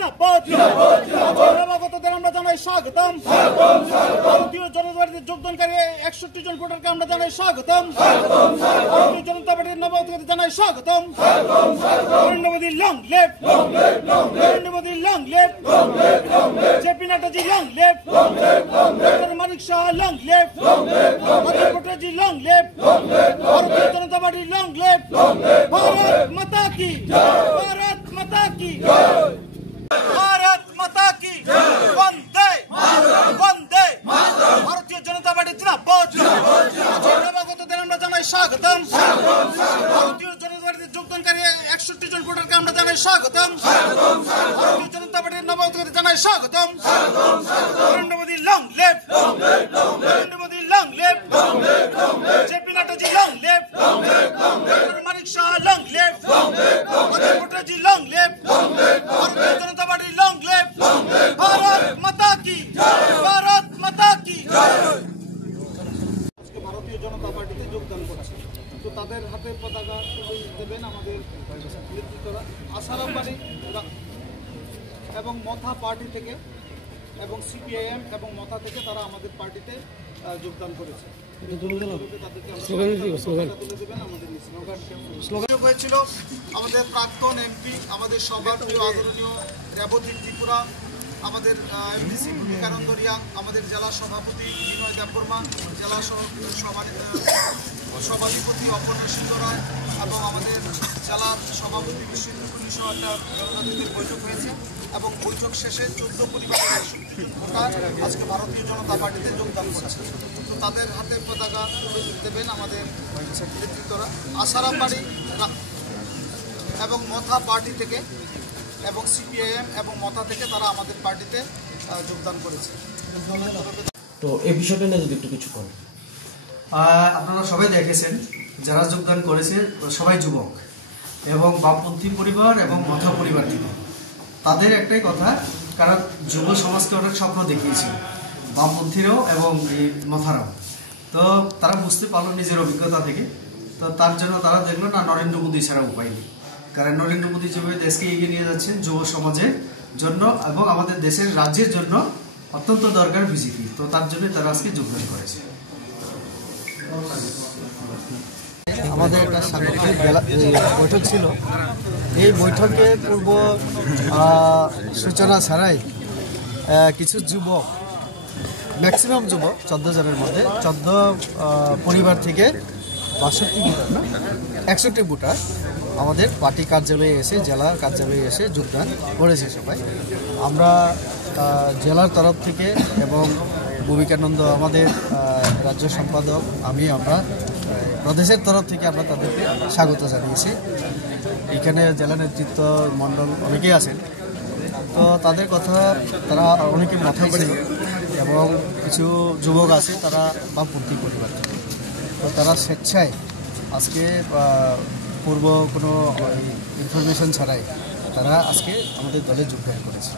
জিন্দাবাদ। নবাগতদের আমরা জানাই স্বাগতম। ভারতীয় জনতা পার্টিতে যোগদানকারী 61 জন ভোটারকে আমরা জানাই স্বাগতম। ভারতীয় জনতা পার্টির নবাগতদের জানাই স্বাগতম। Narendra Modi long live, Narendra Modi long live, JP নাড্ডাজি long live, doctor Manik Shah long live, Akhil Bhattacharya long live, Bharatiya Janata Party long live. Bharat माता की, भारत माता की, भारत माता की, वंदे वंदे। ভারতীয় জনতা পার্টি জিন্দাবাদ। নবাগতদের আমরা জানাই স্বাগতম। ভারতীয় জনতা পার্টিতে যোগদানকারী 61 জন ভোটারকে আমরা জানাই স্বাগতম। ভারতীয় জনতা পার্টির নবাগতদের জানাই স্বাগতম। Narendra Modi long live, Narendra Modi long live, JP নাড্ডাজি long live, doctor Manik Shah long live, Akhil Bhattacharya long live, Bharatiya Janata Party long live. Bharat মাতা কি, ভারত মাতা কি। আজকে ভারতীয় জনতা পার্টিতে যোগদান করছে, তো তাদের হাতে পতাকা দেবেন আমাদের নেতৃত্বরা। আসারাম বাড়ি এবং মথা পার্টি থেকে এবং সিপিআইএম এবং মথা থেকে তারা আমাদের পার্টিতে যোগদান করেছে। হয়েছিল আমাদের প্রাক্তন এমপি, আমাদের সবার প্রিয় আদরণীয় রেবতী ত্রিপুরা, আমাদের এমডিসি বিবেকানন্দ রিয়া, আমাদের জেলা সভাপতি বিনয় দেববর্মা, জেলা সভাধিপতি অপর্ণা সিংহ রায় এবং আমাদের জেলার সভাপতি বিশ্বজিৎ সহ একটা রাজনৈতিক বৈঠক হয়েছে এবং বৈঠক শেষে 14 পরিবারের ভোটার আজকে ভারতীয় জনতা পার্টিতে যোগদান করেছে। তো তাদের হাতে পতাকা দেবেন আমাদের নেতৃত্বরা। আসারাম বাড়ি এবং মথা পার্টি থেকে এবং সিপিআইএম এবং মথা থেকে তারা আমাদের পার্টিতে যোগদান করেছে। তো এই বিষয়টা নিয়ে যদি একটু কিছু বলেন। আপনারা সবাই দেখেছেন যারা যোগদান করেছে সবাই যুবক এবং বামপন্থী পরিবার এবং মথা পরিবার থেকে। তাদের একটাই কথা, কারণ যুব সমাজকে অনেক স্বপ্ন দেখিয়েছে বামপন্থীরাও এবং মথারাও। তো তারা বুঝতে পারলো নিজের অভিজ্ঞতা থেকে, তো তার জন্য তারা দেখলো না নরেন্দ্র মোদী ছাড়া উপায় নেই। কারণ নরেন্দ্র মোদী যেভাবে দেশকে এগিয়ে নিয়ে যাচ্ছেন যুব সমাজের জন্য এবং আমাদের দেশের রাজ্যের জন্য অত্যন্ত দরকার বিজেপি। তো তার জন্য তারা আজকে যোগদান করেছে। আমাদের একটা সাংগঠনিক বৈঠক ছিল। এই বৈঠকে পূর্ব সূচনা ছাড়াই কিছু যুবক, ম্যাক্সিমাম যুবক 14 জনের মধ্যে 14 পরিবার থেকে 61 ভোটার আমাদের পার্টি কার্যালয়ে এসে, জেলার কার্যালয়ে এসে যোগদান করেছে সবাই। আমরা জেলার তরফ থেকে এবং বিবেকানন্দ আমাদের রাজ্য সম্পাদক, আমরা প্রদেশের তরফ থেকে আমরা তাদেরকে স্বাগত জানিয়েছি। এখানে জেলা নেতৃত্ব মণ্ডল অনেকেই আছেন, তো তাদের কথা তারা অনেকে মাথায় ছিল এবং কিছু যুবক আছে তারা বামপন্থী পরিবার, তো তারা স্বেচ্ছায় আজকে পূর্ব কোনো ইনফরমেশন ছাড়াই তারা আজকে আমাদের দলে যোগদান করেছে।